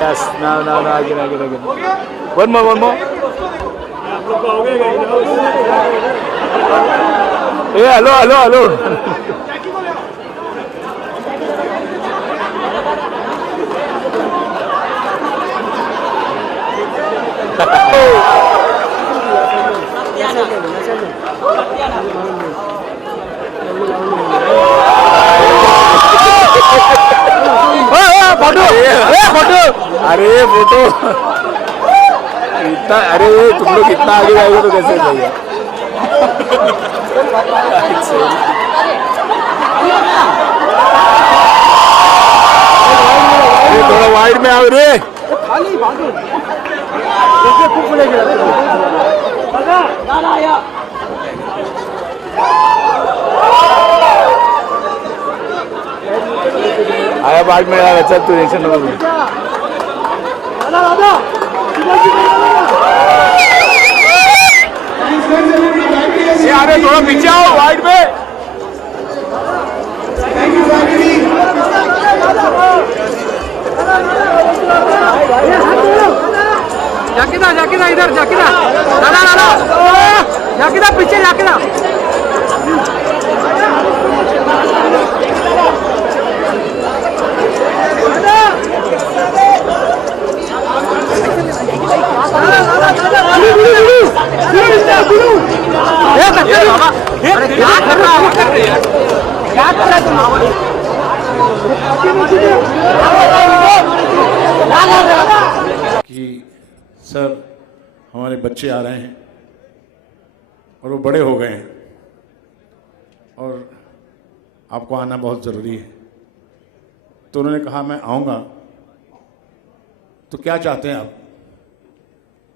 Yes, no, again. One more. Yeah, hello. Photo अरे photo इतना, अरे तुम लोग इतना आगे जाएगा तो कैसे जाएगा। थोड़ा वाइड में आओ रे। आया वाइड में यार, अच्छा तू टेंशन ना ले। अरे थोड़ा पीछे आओ वाइड में। जाकिदा इधर जाकिदा जाकिदा पीछे जाकिदा। कि सर हमारे बच्चे आ रहे हैं और वो बड़े हो गए हैं और आपको आना बहुत ज़रूरी है। तो उन्होंने कहा मैं आऊँगा, तो क्या चाहते हैं आप।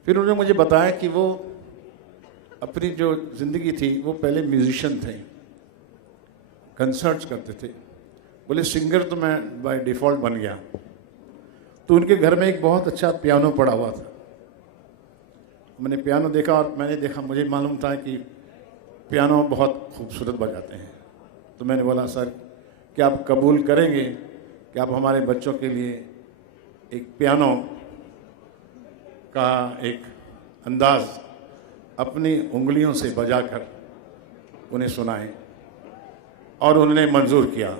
फिर उन्होंने मुझे बताया कि वो अपनी जो ज़िंदगी थी वो पहले म्यूजिशियन थे, कंसर्ट्स करते थे। बोले सिंगर तो मैं बाय डिफ़ॉल्ट बन गया। तो उनके घर में एक बहुत अच्छा पियानो पड़ा हुआ था। मैंने पियानो देखा और मैंने देखा, मुझे मालूम था कि पियानो बहुत खूबसूरत बजाते हैं। तो मैंने बोला सर क्या आप कबूल करेंगे कि आप हमारे बच्चों के लिए एक पियानो का एक अंदाज अपनी उंगलियों से बजाकर उन्हें सुनाएं। और उन्होंने मंजूर किया।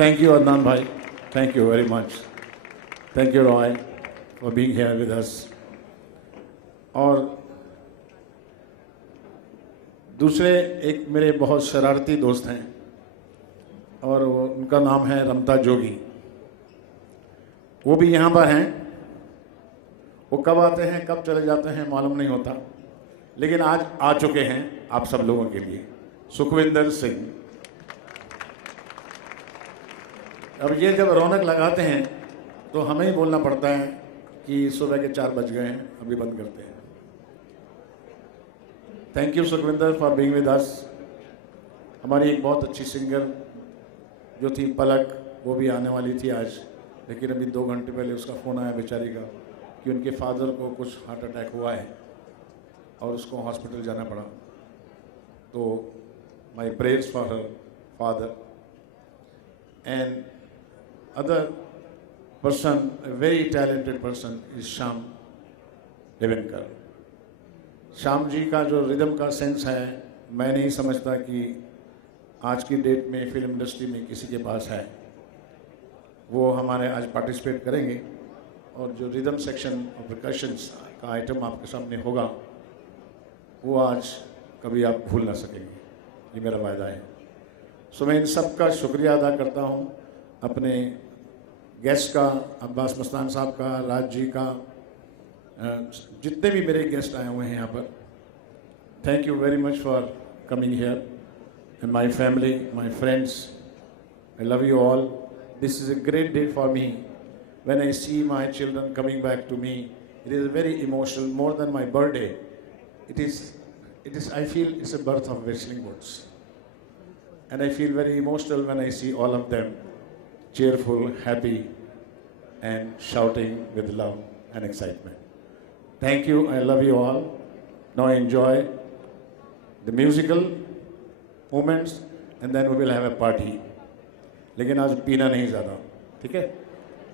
थैंक यू अदनान भाई, thank you very much. Thank you Roy for being here with us. और दूसरे एक मेरे बहुत शरारती दोस्त हैं और उनका नाम है रमता जोगी। वो भी यहाँ पर हैं। वो कब आते हैं कब चले जाते हैं मालूम नहीं होता, लेकिन आज आ चुके हैं आप सब लोगों के लिए। सुखविंदर सिंह। अब ये जब रौनक लगाते हैं तो हमें ही बोलना पड़ता है कि सुबह के 4 बज गए हैं, अभी बंद करते हैं। Thank you Sukhwinder for being with us. हमारी एक बहुत अच्छी सिंगर जो थी पलक, वो भी आने वाली थी आज, लेकिन अभी 2 घंटे पहले उसका फ़ोन आया बेचारी का कि उनके फादर को कुछ हार्ट अटैक हुआ है और उसको हॉस्पिटल जाना पड़ा। तो my prayers for her father and other person, a very talented person is Shyam Devenkar. Shyam ji का जो रिदम का सेंस है, मैं नहीं समझता कि आज की डेट में फिल्म इंडस्ट्री में किसी के पास है। वो हमारे आज पार्टिसिपेट करेंगे और जो रिदम सेक्शन और परकशंस का आइटम आपके सामने होगा वो आज कभी आप भूल ना सकेंगे, ये मेरा वायदा है। सो मैं इन सब का शुक्रिया अदा करता हूँ, अपने गेस्ट का, अब्बास मस्तान साहब का, राज जी का, जितने भी मेरे गेस्ट आए हुए हैं यहाँ पर। Thank you very much for coming here and my family, my friends, I love you all. This is a great day for me when I see my children coming back to me. It is very emotional, more than my birthday. It is, I feel it's a birth of Whistling Woods. And I feel very emotional when I see all of them cheerful, happy, and shouting with love and excitement. Thank you, I love you all. Now enjoy the musical moments and then we will have a party. लेकिन आज पीना नहीं ज़्यादा। ठीक है,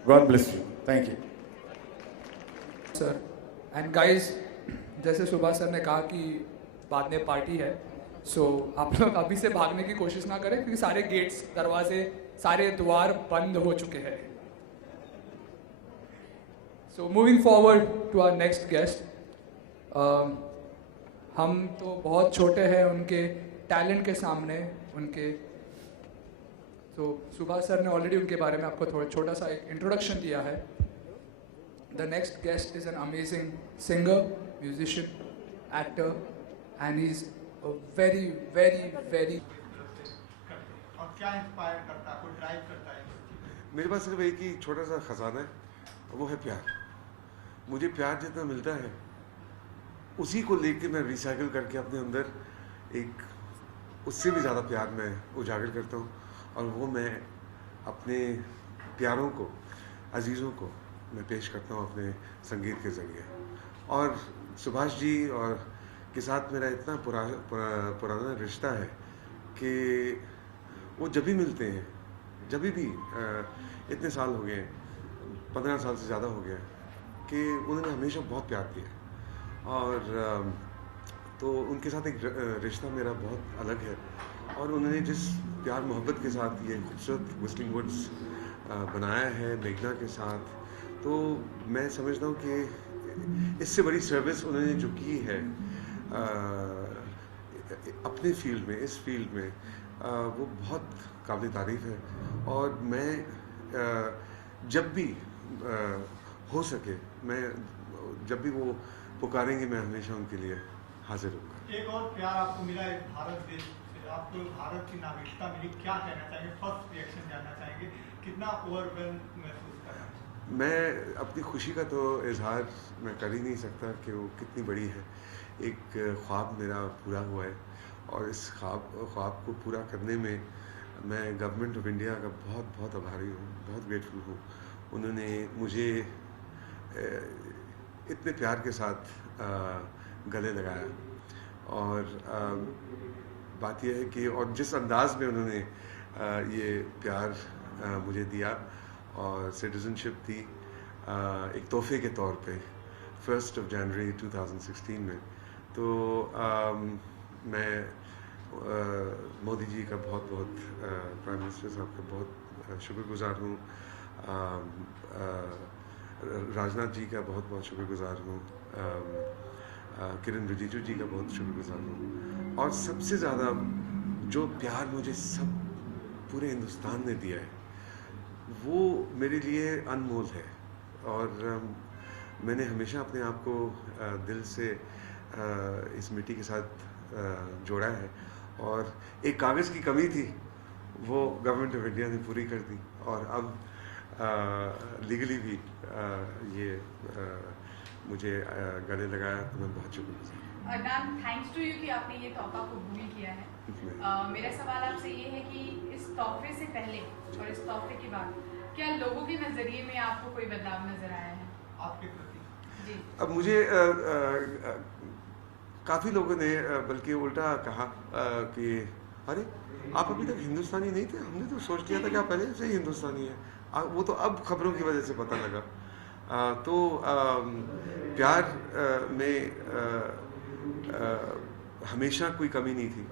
God bless you, thank you sir. And guys, जैसे Subhash sir ने कहा कि बाद में पार्टी है, सो आप लोग अभी से भागने की कोशिश ना करें क्योंकि सारे गेट्स, दरवाजे, सारे द्वार बंद हो चुके हैं। So moving forward to our next guest, हम तो बहुत छोटे हैं उनके टैलेंट के सामने उनके। तो सुभाष सर ने ऑलरेडी उनके बारे में आपको थोड़ा छोटा सा एक इंट्रोडक्शन दिया है। The next guest is an amazing singer, musician, actor, and he is very very very. और क्या इंस्पायर करता है, कोई ड्राइव करता है? मेरे पास सिर्फ एक ही छोटा सा खजाना है, वो है प्यार। मुझे प्यार जितना मिलता है उसी को लेके मैं रिसाइकिल करके अपने अंदर एक उससे भी ज़्यादा प्यार मैं उजागर करता हूँ, और वो मैं अपने प्यारों को, अजीज़ों को मैं पेश करता हूँ अपने संगीत के ज़रिए। और सुभाष जी और के साथ मेरा इतना पुराना रिश्ता है कि वो जब भी मिलते हैं, जब भी इतने साल हो गए, 15 साल से ज़्यादा हो गया कि उन्होंने हमेशा बहुत प्यार दिया। और तो उनके साथ एक रिश्ता मेरा बहुत अलग है, और उन्होंने जिस प्यार मोहब्बत के साथ ये खूबसूरत व्हिस्लिंग वुड्स बनाया है मेघना के साथ, तो मैं समझता हूँ कि इससे बड़ी सर्विस उन्होंने जो की है अपने फील्ड में, इस फील्ड में, वो बहुत काबिल तारीफ़ है। और मैं जब भी हो सके, मैं जब भी वो पुकारेंगे, मैं हमेशा उनके लिए हाजिर हूँ। एक और प्यार आपको मिला है भारत देश से, आपको भारत की नागरिकता मिली, क्या कहना चाहेंगे? फर्स्ट रिएक्शन जानना चाहेंगे, कितना ओवरवेल्म महसूस कर रहे हैं? मैं अपनी खुशी का तो इजहार मैं कर ही नहीं सकता कि वो कितनी बड़ी है। एक ख्वाब मेरा पूरा हुआ है, और इस ख्वाब को पूरा करने में मैं गवर्नमेंट ऑफ इंडिया का बहुत बहुत आभारी हूँ, बहुत ग्रेटफुल हूँ। उन्होंने मुझे इतने प्यार के साथ गले लगाया, और बात यह है कि और जिस अंदाज में उन्होंने ये प्यार मुझे दिया और सिटीजनशिप दी एक तोहफे के तौर पे 1 जनवरी 2016 में, तो मैं मोदी जी का बहुत बहुत, प्राइम मिनिस्टर साहब का बहुत शुक्रगुजार हूँ, राजनाथ जी का बहुत बहुत शुक्रगुजार हूँ, किरण रिजिजू जी का बहुत शुक्रगुजार हूँ, और सबसे ज़्यादा जो प्यार मुझे सब पूरे हिंदुस्तान ने दिया है वो मेरे लिए अनमोल है। और मैंने हमेशा अपने आप को दिल से इस मिट्टी के साथ जोड़ा है, और एक कागज़ की कमी थी वो गवर्नमेंट ऑफ इंडिया ने पूरी कर दी, और अब लीगली भी ये मुझे गले लगाया, तो मैं बहुत शुक्रगुजार। अदनान, थैंक्स टू यू कि आपने ये तोहफा कबूल किया है। मेरा सवाल आपसे ये है कि इस तोहफे से पहले और इस तोहफे के बाद क्या लोगों के नज़रिए में आपको कोई बदलाव नजर आया है आपके प्रति? जी। अब मुझे काफ़ी लोगों ने बल्कि उल्टा कहा कि अरे आप अभी तक हिंदुस्तानी नहीं थे, हमने तो सोच लिया था कि आप पहले से ही हिंदुस्तानी हैं। वो तो अब खबरों की वजह से पता लगा। तो प्यार में हमेशा कोई कमी नहीं थी,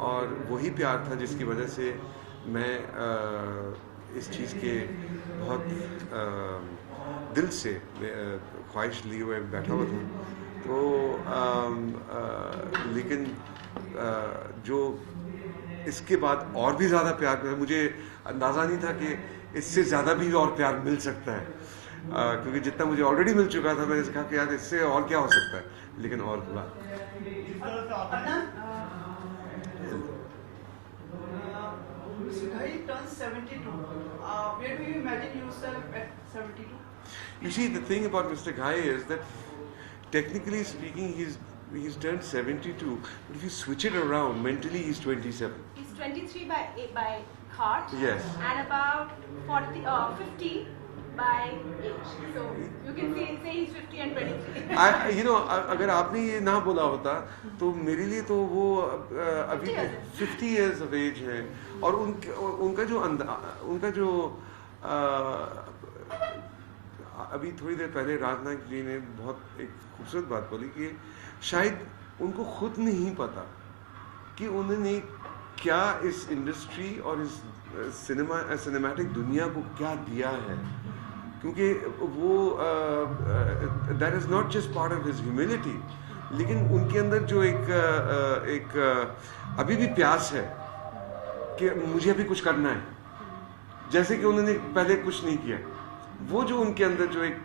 और वही प्यार था जिसकी वजह से मैं इस चीज़ के बहुत दिल से ख्वाहिश लिए हुए बैठा हुआ था। तो लेकिन जो इसके बाद और भी ज़्यादा प्यार मिला, मुझे अंदाज़ा नहीं था कि इससे ज़्यादा भी और प्यार मिल सकता है, क्योंकि जितना मुझे ऑलरेडी मिल चुका था मैंने कहा कि यार इससे और क्या हो सकता है, लेकिन और हुआ। He turns 72. Where do you imagine yourself at 72? You see, the thing about Mr. Ghai is that technically speaking, he's turned 72, but if you switch it around, mentally he's 27. He's 23 by heart. Yes. And about 50 by age. So you can say he's 50 and 23. अगर आपने ये ना बोला होता तो मेरे लिए तो वो अभी 50 years of age है, और उनका जो अभी थोड़ी देर पहले राजनाथ जी ने बहुत एक खूबसूरत बात बोली कि शायद उनको खुद नहीं पता कि उन्होंने क्या इस इंडस्ट्री और इस सिनेमैटिक दुनिया को क्या दिया है, क्योंकि वो that is not just part of his humility, लेकिन उनके अंदर जो एक अभी भी प्यास है कि मुझे अभी कुछ करना है, जैसे कि उन्होंने पहले कुछ नहीं किया। वो जो उनके अंदर जो एक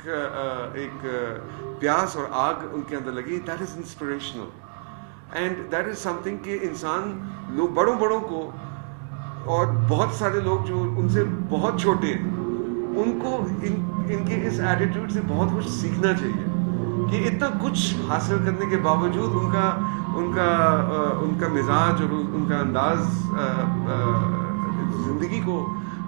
प्यास और आग उनके अंदर लगी, that is inspirational and that is something कि इंसान लोग बड़ों को और बहुत सारे लोग जो उनसे बहुत छोटे हैं उनको इनके इस एटीट्यूड से बहुत कुछ सीखना चाहिए कि इतना कुछ हासिल करने के बावजूद उनका मिजाज और उनका अंदाज ज़िंदगी को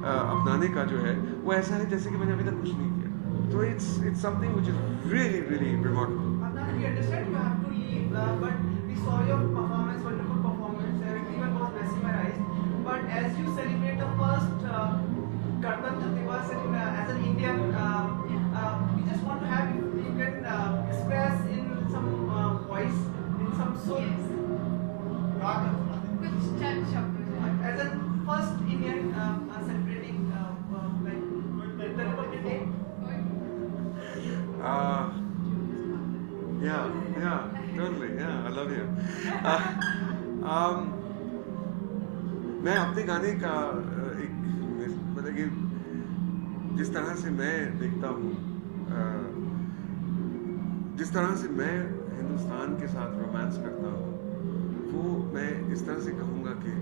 अपनाने का जो है वो ऐसा है जैसे कि मैंने अभी तक कुछ नहीं किया। तो it's something which is really remarkable. We understand you have to leave, but we saw your performance, wonderful performance. Everyone was mesmerized. But as you celebrate the first Ganatantra Divas as an Indian, we just want to have you can express in some voice, in some soul. कुछ चंद शब्द As a first Indian celebrating like the Republic Day. Yeah, totally. Yeah, I love you. मैं अपने गाने का एक मतलब कि जिस तरह से मैं देखता हूँ, जिस तरह से मैं हिंदुस्तान के साथ रोमांस करता हूँ, वो मैं इस तरह से कहूँगा कि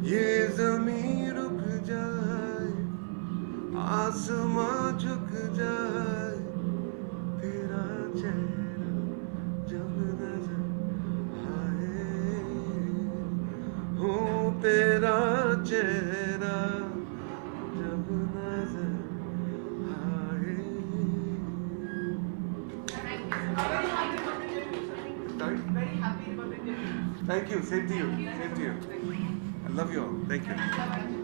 ये ज़मीन रुक जाए, आसमां झुक जाए, तेरा चेहरा जब नजर आए, हो तेरा चेहरा जब नजर आए। Very happy Republic Day. Thank you. Same to you. Same to you. I love you all. Thank you.